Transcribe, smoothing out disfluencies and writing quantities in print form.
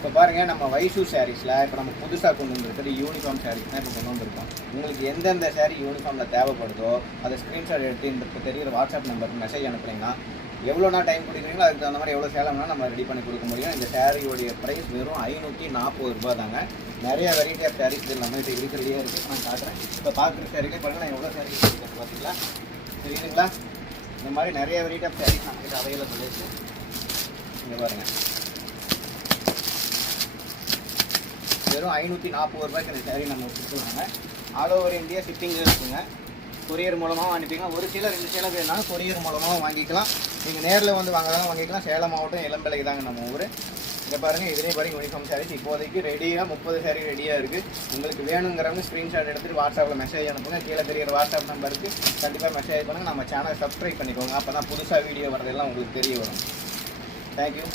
இப்போ பாருங்கள், நம்ம வைசூ சாரீஸில் இப்போ நம்ம புதுசாக கொண்டு வந்துருக்கிறது யூனிஃபார்ம் சாரீஸ் தான் இப்போ கொண்டு வந்திருக்கோம். உங்களுக்கு எந்தெந்த சாரீ யூனிஃபார்மில் தேவைப்படுதோ அதை ஸ்க்ரீன்ஷாட் எடுத்து இந்த தெரிகிற வாட்ஸ்அப் நம்பருக்கு மெசேஜ் அனுப்புனீங்கன்னா எவ்வளோனா டைம் கொடுக்குறீங்களோ அதுக்கு தகுந்த மாதிரி எவ்வளோ சேலம்னா நம்ம ரெடி பண்ணி கொடுக்க முடியும். இந்த சாரியோடைய ப்ரைஸ் வெறும் 540 ரூபா தாங்க. நிறைய வெரைட்டி ஆஃப் சாரீஸ் இது நம்ம இப்போ இருக்கிறதே இருக்குது. நான் காட்டுறேன். இப்போ பார்க்குற சாரீலே பாருங்கள், நான் எவ்வளோ சாரீஸ் இருக்குது பார்த்தீங்களா, தெரியுதுங்களா? இந்த மாதிரி நிறைய வெரைட்டி ஆஃப் சாரீஸ் நம்மகிட்ட அவைலபிள் இருக்குது. இங்கே பாருங்கள், வெறும் 540 ரூபாய்க்கு இந்த சாரீ நம்ம கொடுத்துருவாங்க. ஆல் ஓவர் இந்தியா ஷிப்பிங்கில் இருக்குங்க. கொரியர் மூலமாக அனுப்பிக்கலாம். ஒரு சில 2 சேலை வேணாலும் கொரியர் மூலமாக வாங்கிக்கலாம். நீங்கள் நேரில் வந்து வாங்கலாம் வாங்கிக்கலாம். சேலம் மாவட்டம் இளம்பிள்ளைக்கு தாங்க நம்ம ஊர். இங்கே பாருங்கள், இதே பாருங்கள் யூனிஃபார்ம் சாரீஸ் இப்போதைக்கு ரெடியாக 30 சாரீ ரெடியாக இருக்குது. உங்களுக்கு வேணுங்கிறவங்க ஸ்க்ரீன்ஷாட் எடுத்துகிட்டு வாட்ஸ்அப்பில் மெசேஜ் அனுப்புங்க. கீழே தெரியிற வாட்ஸ்அப் நம்பருக்கு கண்டிப்பாக மெசேஜ் பண்ணுங்கள். நம்ம சேனலை சப்ஸ்கிரைப் பண்ணிக்கோங்க. அப்போ தான் புதுசாக வீடியோ வரதெல்லாம் உங்களுக்கு தெரிய வரும். தேங்க்யூ.